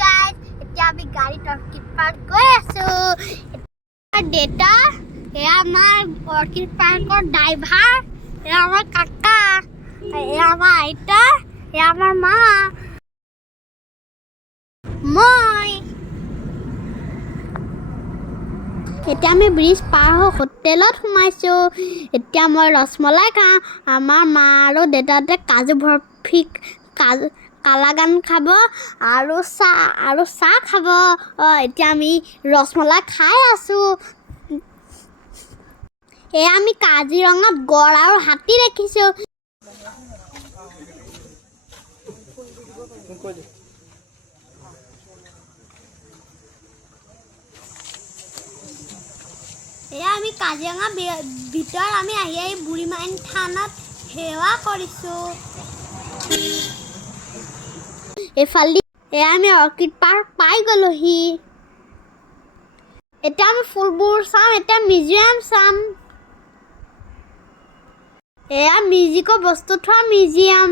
guys, এতিয়া আমি গাড়ীত অৰ্কিড পাৰ্ক গৈ আছো। দেউতা এয়া আমাৰ অৰ্কিড পাৰ্কৰ ড্ৰাইভাৰ, এয়া আমাৰ কাকা, এয়া আমাৰ আইতা, এয়া আমাৰ মা, মই। এতিয়া আমি ব্ৰিজ পাৰ হৈ হোটেলত সোমাইছো। এতিয়া মই ৰসমলাই খাওঁ। আমাৰ মা আৰু দেউতাহঁতে কাজু বৰফি কালাগান খাব আৰু চাহ খাব। এতিয়া আমি ৰসমলাই খাই আছো। এয়া আমি কাজিৰঙাত গড় আৰু হাতী দেখিছো। এয়া আমি কাজিৰঙা ভিতৰত আমি আহি বুঢ়ীমাই থানত সেৱা কৰিছো। এইফালে এয়া আমি অৰ্কিড পাৰ্ক পাই গলোহি। এতিয়া আমি ফুলবোৰ চাম, এতিয়া মিউজিয়াম চাম। এয়া মিউজিকৰ বস্তু থোৱা মিউজিয়াম।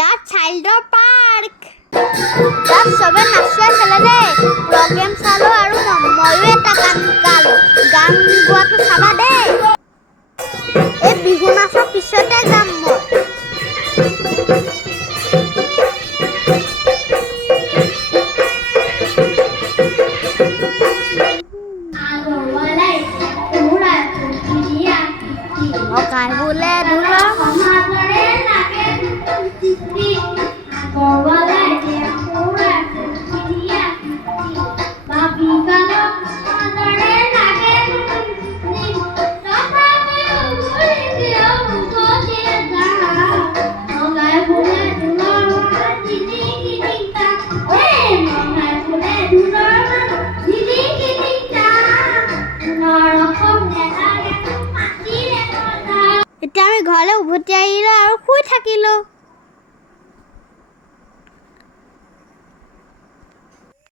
এয়া চাইল্ডৰ পাৰ্ক। তাত চবে নাচি আছিলে দেই। প্ৰগ্ৰেম চালো আৰু ময়ো এটা গান গালো। গান গোৱাটো চাবা দেই। এই বিহু নাচৰ পিছতে যাম মই। গাই বোলে ঢোলৰ সমাজৰে লাগে এতিয়া আমি ঘৰলৈ উভতি আহিলো আৰু শুই থাকিলো।